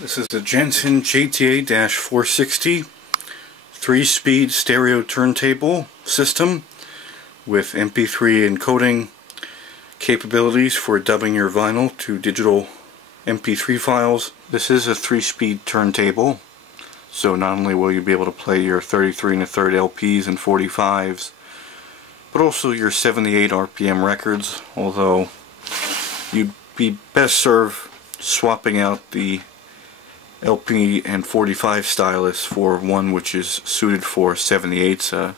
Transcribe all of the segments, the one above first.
This is the Jensen JTA-460 3-speed stereo turntable system with Mp3 encoding capabilities for dubbing your vinyl to digital Mp3 files. This is a 3-speed turntable, so not only will you be able to play your 33 1/3 LPs and 45s, but also your 78 RPM records, although you'd be best served swapping out the LP and 45 stylus for one which is suited for 78's, a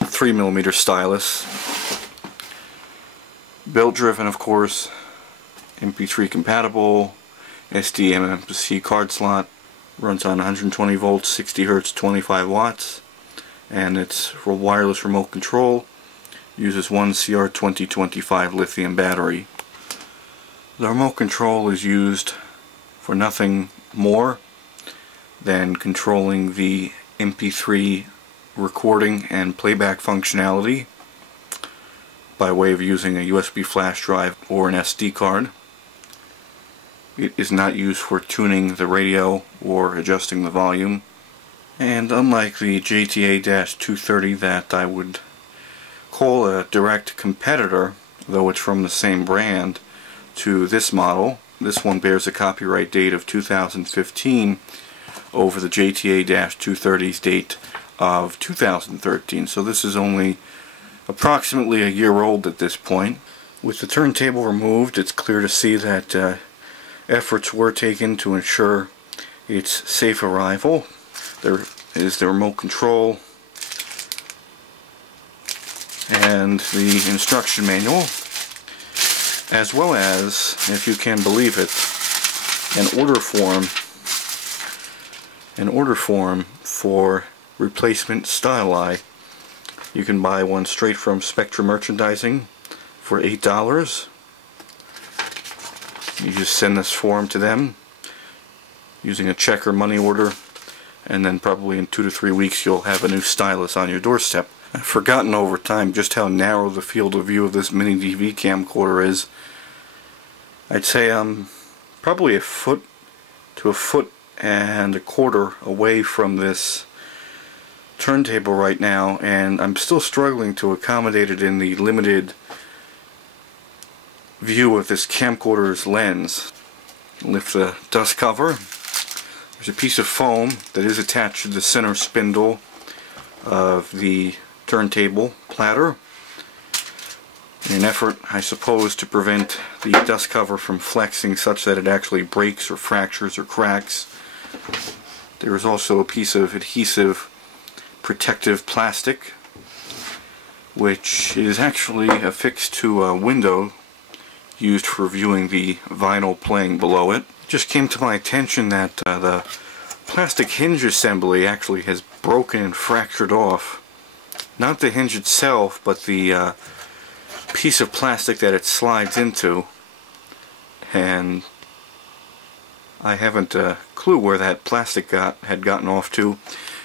3mm stylus. Belt driven, of course, MP3 compatible, SDMMC card slot, runs on 120 volts, 60 Hz, 25 watts, and it's for wireless remote control. Uses one CR2025 lithium battery. The remote control is used for nothing more than controlling the Mp3 recording and playback functionality by way of using a USB flash drive or an SD card. It is not used for tuning the radio or adjusting the volume, and unlike the JTA-230 that I would call a direct competitor, though it's from the same brand, to this model, this one bears a copyright date of 2015 over the JTA-230's date of 2013, so this is only approximately a year old at this point. With the turntable removed, it's clear to see that efforts were taken to ensure its safe arrival. There is the remote control and the instruction manual, as well as, if you can believe it, an order form for replacement styli. You can buy one straight from Spectrum Merchandising for $8. You just send this form to them using a check or money order, and then probably in 2 to 3 weeks you'll have a new stylus on your doorstep. I've forgotten over time just how narrow the field of view of this mini DV camcorder is. I'd say I'm probably a foot to 1.25 feet away from this turntable right now, and I'm still struggling to accommodate it in the limited view of this camcorder's lens. Lift the dust cover. There's a piece of foam that is attached to the center spindle of the turntable platter in an effort, I suppose, to prevent the dust cover from flexing such that it actually breaks or fractures or cracks. There is also a piece of adhesive protective plastic which is actually affixed to a window used for viewing the vinyl playing below it. It just came to my attention that the plastic hinge assembly actually has broken and fractured off. Not the hinge itself, but the piece of plastic that it slides into, and I haven't a clue where that plastic had gotten off to.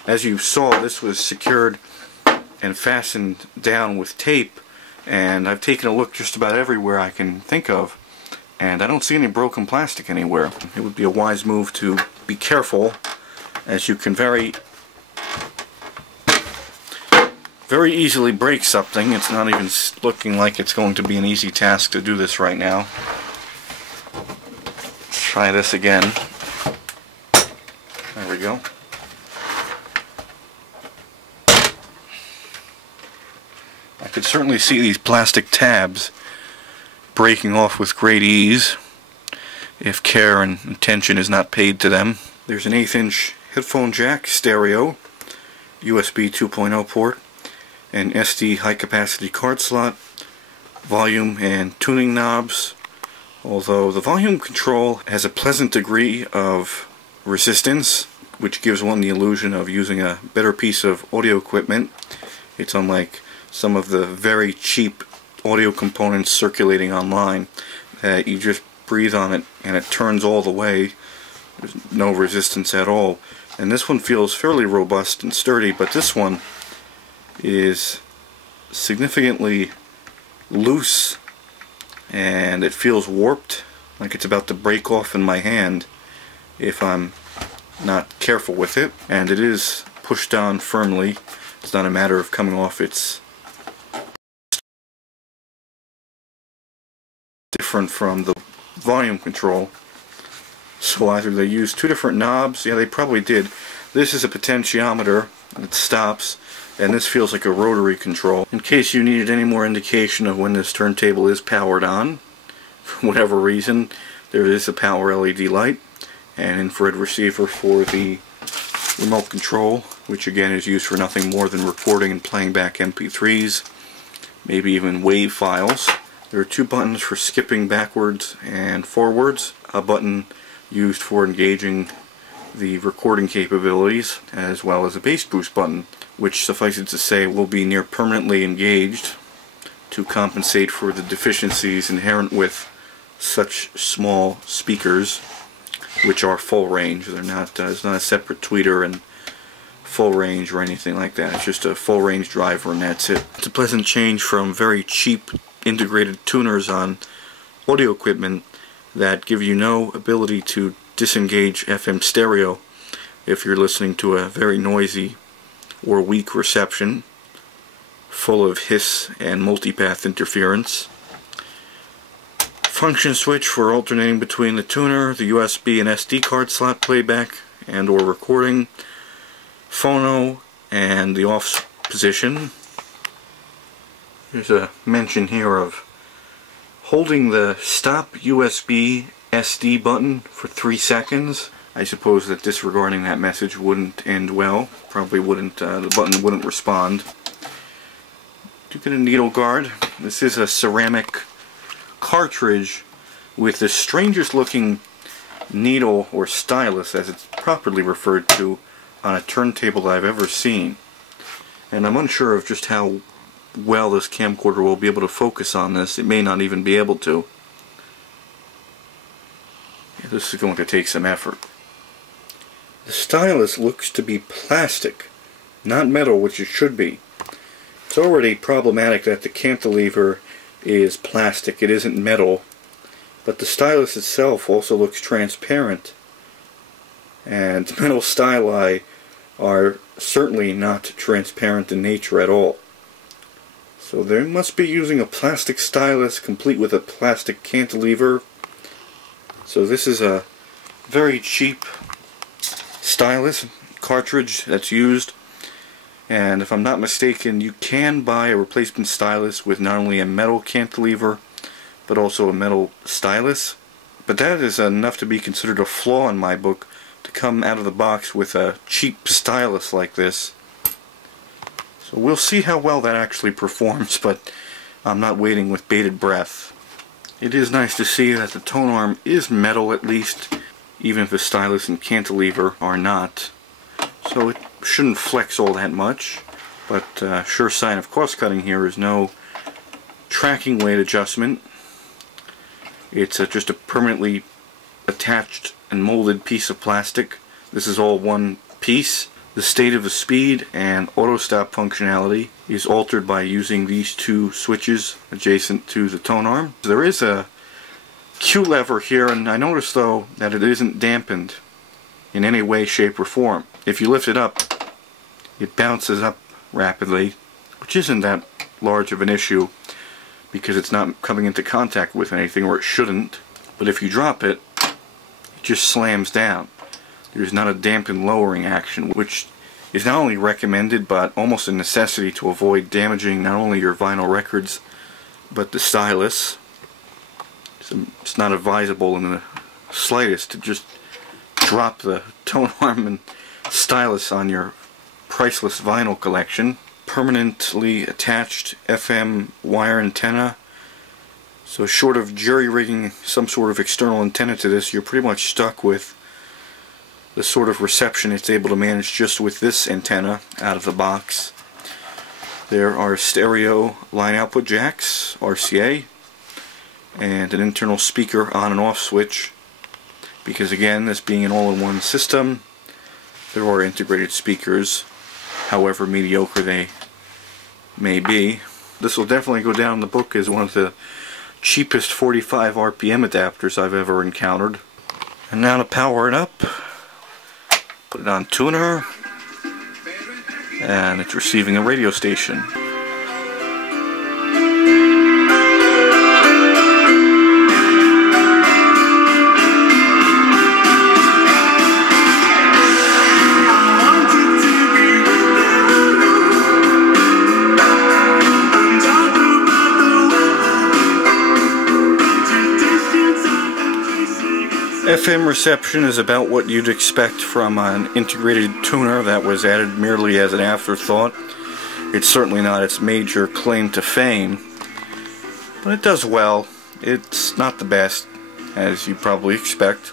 As you saw, this was secured and fastened down with tape, and I've taken a look just about everywhere I can think of, and I don't see any broken plastic anywhere. It would be a wise move to be careful, as you can very easily break something. It's not even looking like it's going to be an easy task to do this right now. Let's try this again. There we go. I could certainly see these plastic tabs breaking off with great ease if care and attention is not paid to them. There's an 1/8" headphone jack, stereo, USB 2.0 port, an SD high capacity card slot, volume and tuning knobs, although the volume control has a pleasant degree of resistance, which gives one the illusion of using a better piece of audio equipment. It's unlike some of the very cheap audio components circulating online that you just breathe on it and it turns all the way. There's no resistance at all. And this one feels fairly robust and sturdy, but this one is significantly loose and it feels warped, like it's about to break off in my hand. if I'm not careful with it, and it is pushed down firmly. It's not a matter of coming off. It's different from the volume control. So either they used two different knobs, yeah, they probably did. This is a potentiometer, it stops, and this feels like a rotary control. In case you needed any more indication of when this turntable is powered on, for whatever reason, there is a power LED light, and infrared receiver for the remote control, which again is used for nothing more than recording and playing back MP3s, maybe even WAV files. There are two buttons for skipping backwards and forwards, a button used for engaging the recording capabilities, as well as a bass boost button, which, suffice it to say, will be near permanently engaged to compensate for the deficiencies inherent with such small speakers, which are full range. They're not, it's not a separate tweeter and full range or anything like that. It's just a full range driver and that's it. It's a pleasant change from very cheap integrated tuners on audio equipment that give you no ability to disengage FM stereo if you're listening to a very noisy or weak reception full of hiss and multipath interference. Function switch for alternating between the tuner, the USB and SD card slot playback and or recording, phono, and the off position. There's a mention here of holding the stop USB SD button for 3 seconds. I suppose that disregarding that message wouldn't end well. Probably wouldn't, the button wouldn't respond. Do get a needle guard. This is a ceramic cartridge with the strangest looking needle, or stylus as it's properly referred to, on a turntable I've ever seen. And I'm unsure of just how well this camcorder will be able to focus on this. It may not even be able to. Yeah, this is going to take some effort. The stylus looks to be plastic, not metal, which it should be. It's already problematic that the cantilever is plastic, it isn't metal, but the stylus itself also looks transparent, and metal styli are certainly not transparent in nature at all. So they must be using a plastic stylus complete with a plastic cantilever. So this is a very cheap stylus cartridge that's used, and if I'm not mistaken, you can buy a replacement stylus with not only a metal cantilever but also a metal stylus. But that is enough to be considered a flaw in my book, to come out of the box with a cheap stylus like this. So we'll see how well that actually performs, but I'm not waiting with bated breath. It is nice to see that the Tonearm is metal at least, even if the stylus and cantilever are not. So it shouldn't flex all that much, but sure sign of cost cutting here is no tracking weight adjustment. It's just a permanently attached and molded piece of plastic. This is all one piece. The state of the speed and auto stop functionality is altered by using these two switches adjacent to the Tonearm. There is a Q lever here, and I noticed though that it isn't dampened in any way, shape, or form. If you lift it up, it bounces up rapidly, which isn't that large of an issue because it's not coming into contact with anything, or it shouldn't. But if you drop it, it just slams down. There's not a dampened lowering action, which is not only recommended but almost a necessity to avoid damaging not only your vinyl records but the stylus. It's not advisable in the slightest to just drop the Tonearm and stylus on your priceless vinyl collection. Permanently attached FM wire antenna. So short of jury-rigging some sort of external antenna to this, you're pretty much stuck with the sort of reception it's able to manage just with this antenna out of the box. There are stereo line output jacks, RCA, and an internal speaker on and off switch, because again, this being an all-in-one system, there are integrated speakers, however mediocre they may be. This will definitely go down in the book as one of the cheapest 45 RPM adapters I've ever encountered. And now to power it up, put it on tuner, and it's receiving a radio station. FM reception is about what you'd expect from an integrated tuner that was added merely as an afterthought. It's certainly not its major claim to fame, but it does well. It's not the best, as you probably expect,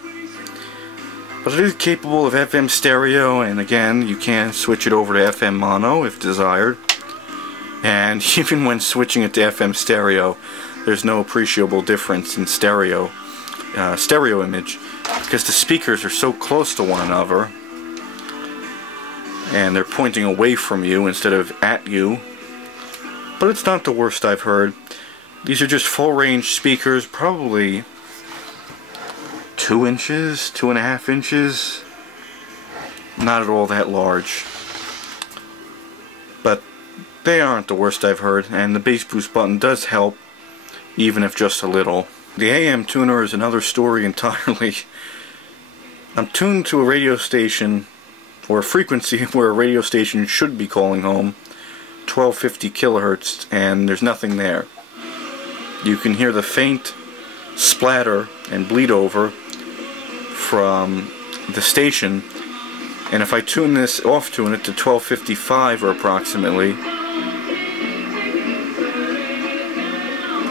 but it is capable of FM stereo, and again, you can switch it over to FM mono if desired. And even when switching it to FM stereo, there's no appreciable difference in stereo image, because the speakers are so close to one another and they're pointing away from you instead of at you. But it's not the worst I've heard. These are just full range speakers, probably 2 inches, 2.5 inches, not at all that large, but they aren't the worst I've heard, and the bass boost button does help, even if just a little. The AM tuner is another story entirely. I'm tuned to a radio station, or a frequency where a radio station should be calling home, 1250 kilohertz, and there's nothing there. You can hear the faint splatter and bleed over from the station, and if I tune it to 1255 or approximately,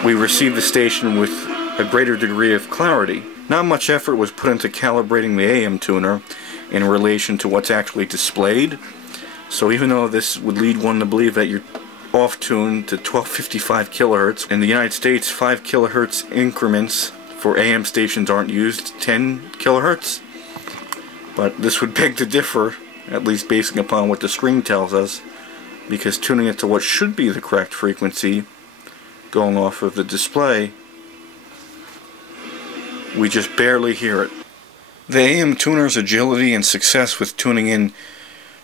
we receive the station with a greater degree of clarity. Not much effort was put into calibrating the AM tuner in relation to what's actually displayed, so even though this would lead one to believe that you're off-tuned to 1255 kilohertz, in the United States 5 kilohertz increments for AM stations aren't used, 10 kilohertz, but this would beg to differ, at least basing upon what the screen tells us, because tuning it to what should be the correct frequency going off of the display, we just barely hear it. The AM tuner's agility and success with tuning in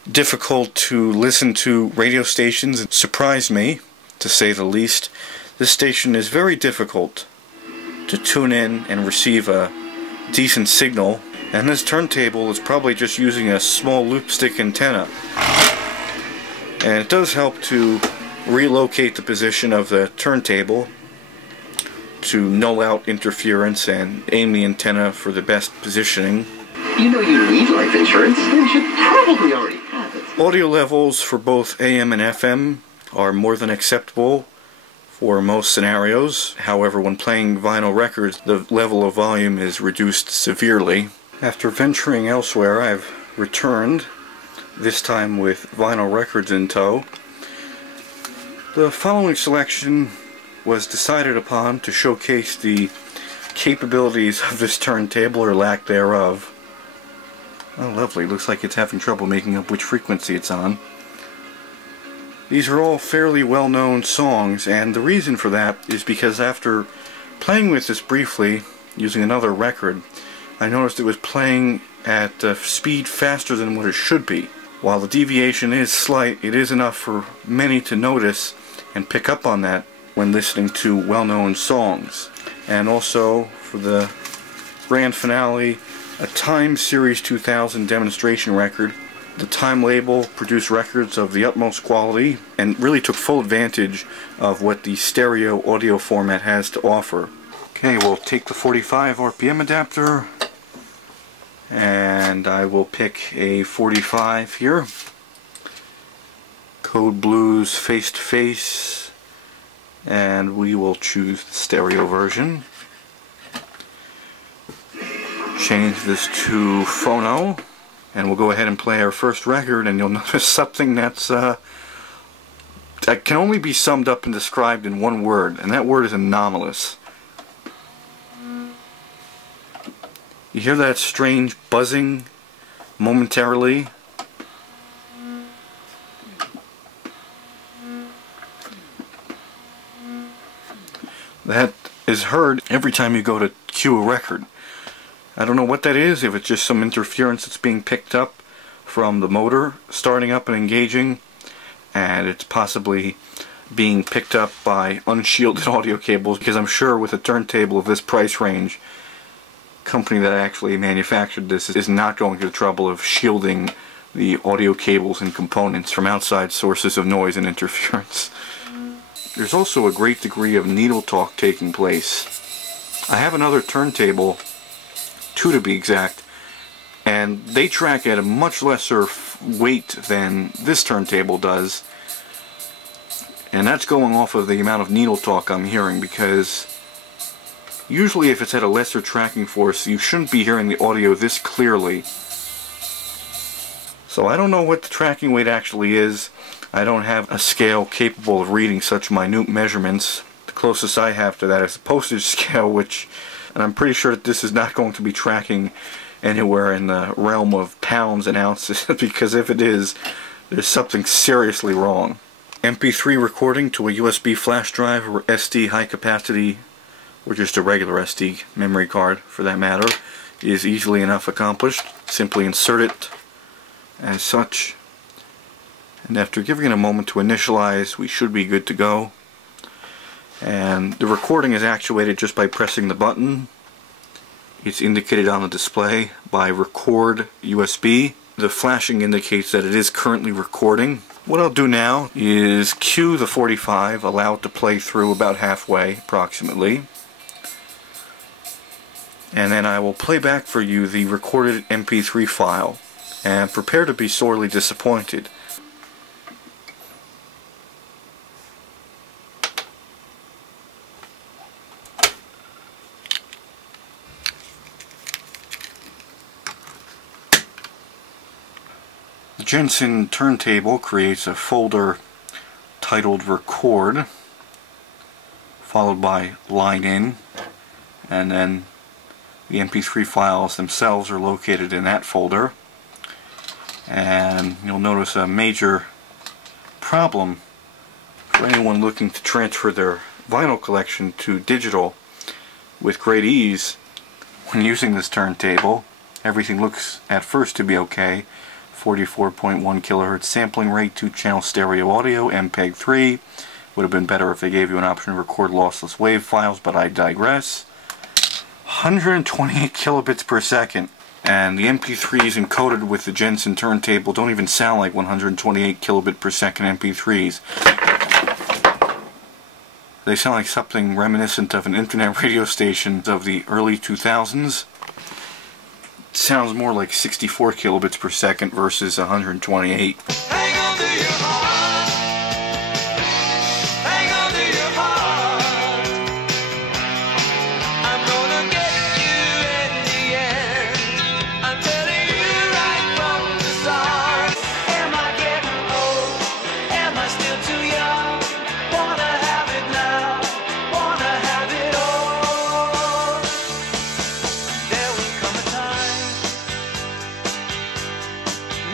difficult to listen to radio stations surprised me, to say the least. This station is very difficult to tune in and receive a decent signal, and this turntable is probably just using a small loopstick antenna. And it does help to relocate the position of the turntable to null out interference and aim the antenna for the best positioning. You know you need life insurance, and should probably already have it. Audio levels for both AM and FM are more than acceptable for most scenarios. However, when playing vinyl records, the level of volume is reduced severely. After venturing elsewhere, I've returned, this time with vinyl records in tow. The following selection was decided upon to showcase the capabilities of this turntable, or lack thereof. Oh, lovely. Looks like it's having trouble making up which frequency it's on. These are all fairly well-known songs, and the reason for that is because after playing with this briefly, using another record, I noticed it was playing at a speed faster than what it should be. While the deviation is slight, it is enough for many to notice and pick up on that when listening to well-known songs. And also, for the grand finale, a Time Series 2000 demonstration record. The Time label produced records of the utmost quality and really took full advantage of what the stereo audio format has to offer. Okay, we'll take the 45 RPM adapter, and I will pick a 45 here. Code Blues Face to Face, and we will choose the stereo version. Change this to phono, and we'll go ahead and play our first record, and you'll notice something that's that can only be summed up and described in one word, and that word is anomalous. You hear that strange buzzing momentarily? That is heard every time you go to cue a record. I don't know what that is, if it's just some interference that's being picked up from the motor starting up and engaging, and it's possibly being picked up by unshielded audio cables, because I'm sure with a turntable of this price range, company that actually manufactured this is not going to the trouble of shielding the audio cables and components from outside sources of noise and interference. There's also a great degree of needle talk taking place. I have another turntable, 2 to be exact, and they track at a much lesser weight than this turntable does, and that's going off of the amount of needle talk I'm hearing, because usually if it's at a lesser tracking force, you shouldn't be hearing the audio this clearly. So I don't know what the tracking weight actually is. I don't have a scale capable of reading such minute measurements. The closest I have to that is a postage scale, and I'm pretty sure that this is not going to be tracking anywhere in the realm of pounds and ounces, because if it is, there's something seriously wrong. Mp3 recording to a USB flash drive or SD high capacity, or just a regular SD memory card for that matter, is easily enough accomplished. Simply insert it as such, and after giving it a moment to initialize, we should be good to go. And the recording is actuated just by pressing the button. It's indicated on the display by record USB. The flashing indicates that it is currently recording. What I'll do now is cue the 45, allow it to play through about halfway approximately, and then I will play back for you the recorded MP3 file, and prepare to be sorely disappointed. The Jensen turntable creates a folder titled Record, followed by laiden, and then the MP3 files themselves are located in that folder. And you'll notice a major problem for anyone looking to transfer their vinyl collection to digital with great ease. When using this turntable, everything looks at first to be okay. 44.1 kilohertz sampling rate, 2-channel stereo audio, MPEG-3. Would have been better if they gave you an option to record lossless wave files, but I digress. 128 kilobits per second, and the MP3s encoded with the Jensen turntable don't even sound like 128 kilobit per second MP3s. They sound like something reminiscent of an internet radio station of the early 2000s. It sounds more like 64 kilobits per second versus 128. Hang on to your heart. Hang on to your heart. I'm gonna get you in the end. I'm telling you right from the start. Am I getting old? Am I still too young? Wanna have it now. Wanna have it all. There will come a time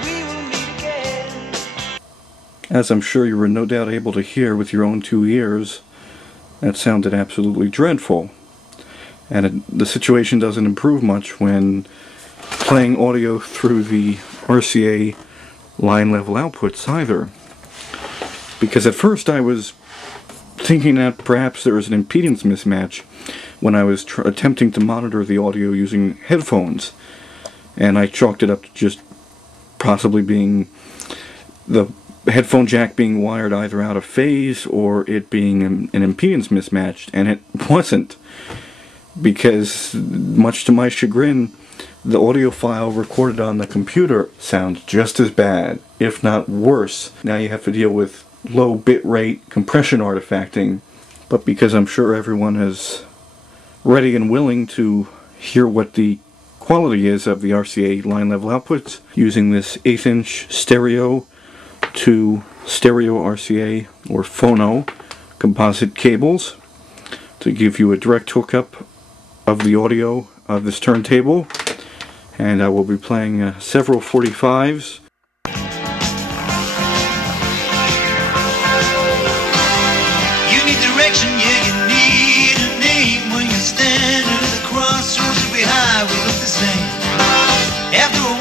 we will meet again. As I'm sure you were no doubt able to hear with your own 2 ears, that sounded absolutely dreadful. And the situation doesn't improve much when playing audio through the RCA line level outputs either. Because at first I was thinking that perhaps there was an impedance mismatch when I was attempting to monitor the audio using headphones, and I chalked it up to just possibly being the headphone jack being wired either out of phase or it being an impedance mismatch, and it wasn't, because much to my chagrin the audio file recorded on the computer sounds just as bad, if not worse. Now you have to deal with low bitrate compression artifacting, but because I'm sure everyone is ready and willing to hear what the quality is of the RCA line level outputs using this 1/8 inch stereo to stereo RCA or phono composite cables to give you a direct hookup of the audio of this turntable, and I will be playing several 45s. You need direction, yeah, you need a name when you stand at the crossroads. We high, we look the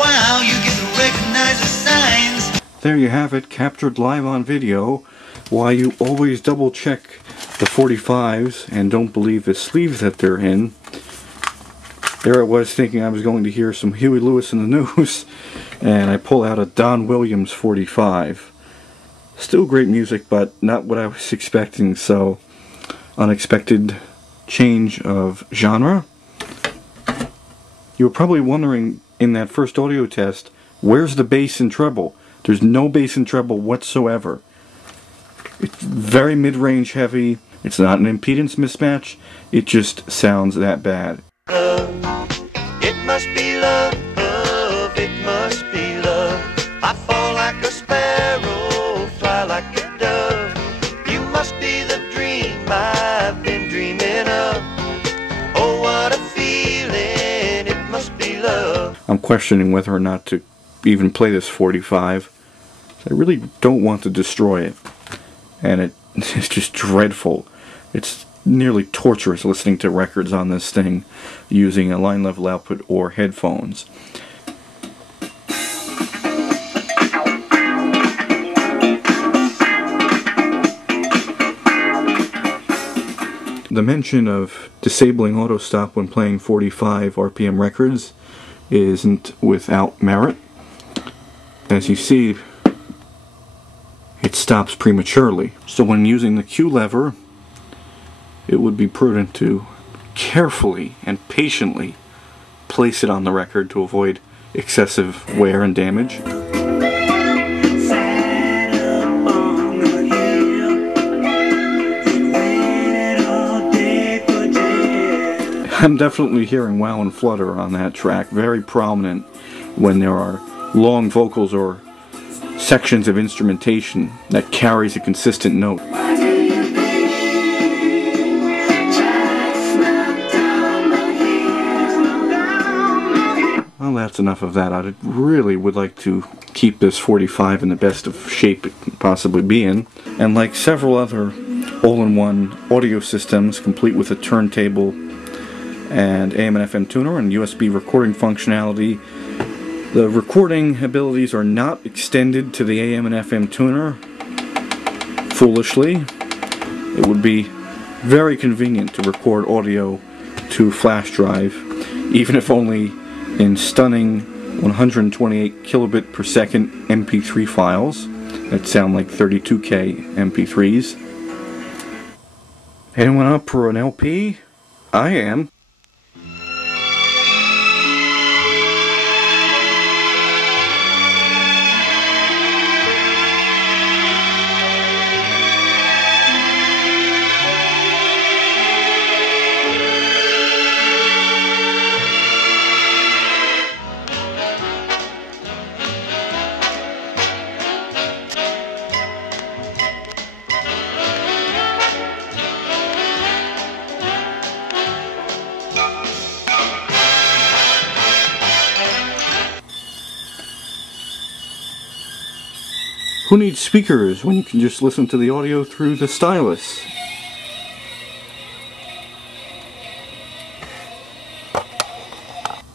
while you get to recognize the signs. There you have it, captured live on video. Why you always double check the 45s and don't believe the sleeves that they're in. There I was thinking I was going to hear some Huey Lewis in the News, and I pull out a Don Williams 45. Still great music, but not what I was expecting, so unexpected change of genre. You were probably wondering in that first audio test, where's the bass and treble? There's no bass and treble whatsoever. It's very mid-range heavy. It's not an impedance mismatch. It just sounds that bad. It must be love, it must be love. I fall like a sparrow, fly like a dove. You must be the dream I've been dreaming of. Oh, what a feeling, it must be love. I'm questioning whether or not to even play this 45. I really don't want to destroy it. And it's just dreadful. It's nearly torturous listening to records on this thing using a line level output or headphones. The mention of disabling auto stop when playing 45 RPM records isn't without merit. As you see, it stops prematurely. So when using the Q lever, it would be prudent to carefully and patiently place it on the record to avoid excessive wear and damage. I'm definitely hearing wow and flutter on that track, very prominent when there are long vocals or sections of instrumentation that carries a consistent note. Well, that's enough of that. I really would like to keep this 45 in the best of shape it can possibly be in. And like several other all-in-one audio systems, complete with a turntable and AM and FM tuner and USB recording functionality, the recording abilities are not extended to the AM and FM tuner. Foolishly, it would be very convenient to record audio to flash drive, even if only in stunning 128 kilobit per second MP3 files that sound like 32K MP3s. Anyone up for an LP? I am. Who needs speakers when you can just listen to the audio through the stylus?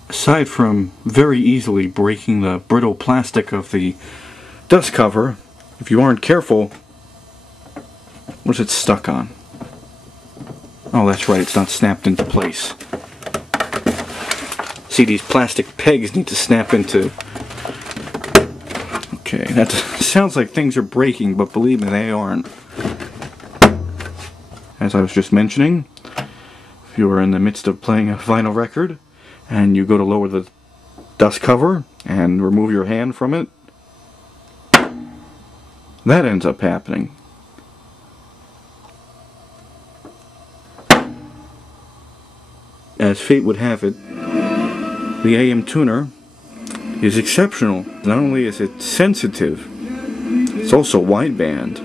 Aside from very easily breaking the brittle plastic of the dust cover, if you aren't careful, what's it stuck on? Oh, that's right, it's not snapped into place. See, these plastic pegs need to snap into... Okay, that sounds like things are breaking, but believe me, they aren't. As I was just mentioning, if you are in the midst of playing a vinyl record and you go to lower the dust cover and remove your hand from it, that ends up happening. As fate would have it, the AM tuner is exceptional. Not only is it sensitive, it's also wideband.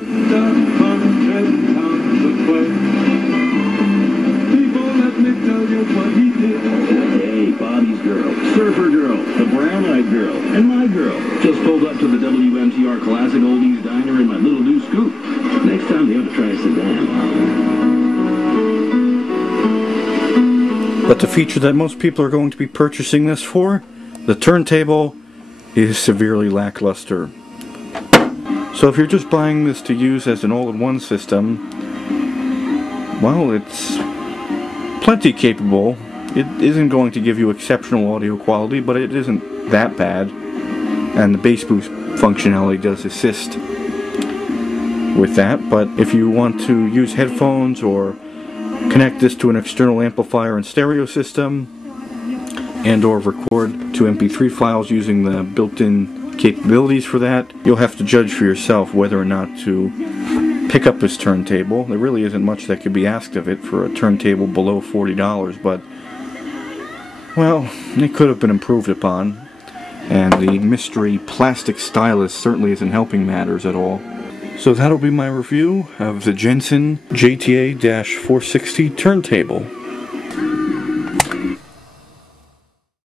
Hey, Bobby's girl, Surfer girl, the brown-eyed girl, and my girl just pulled up to the WMTR Classic Oldies Diner in my little new scoop. Next time they ought to try sedan. But the feature that most people are going to be purchasing this for, the turntable is severely lackluster. So if you're just buying this to use as an all-in-one system, well, it's plenty capable. It isn't going to give you exceptional audio quality, but it isn't that bad. And the bass boost functionality does assist with that. But if you want to use headphones or connect this to an external amplifier and stereo system, and or record to MP3 files using the built-in capabilities for that, you'll have to judge for yourself whether or not to pick up this turntable. There really isn't much that could be asked of it for a turntable below $40, but, well, it could have been improved upon, and the mystery plastic stylus certainly isn't helping matters at all. So that'll be my review of the Jensen JTA-460 turntable.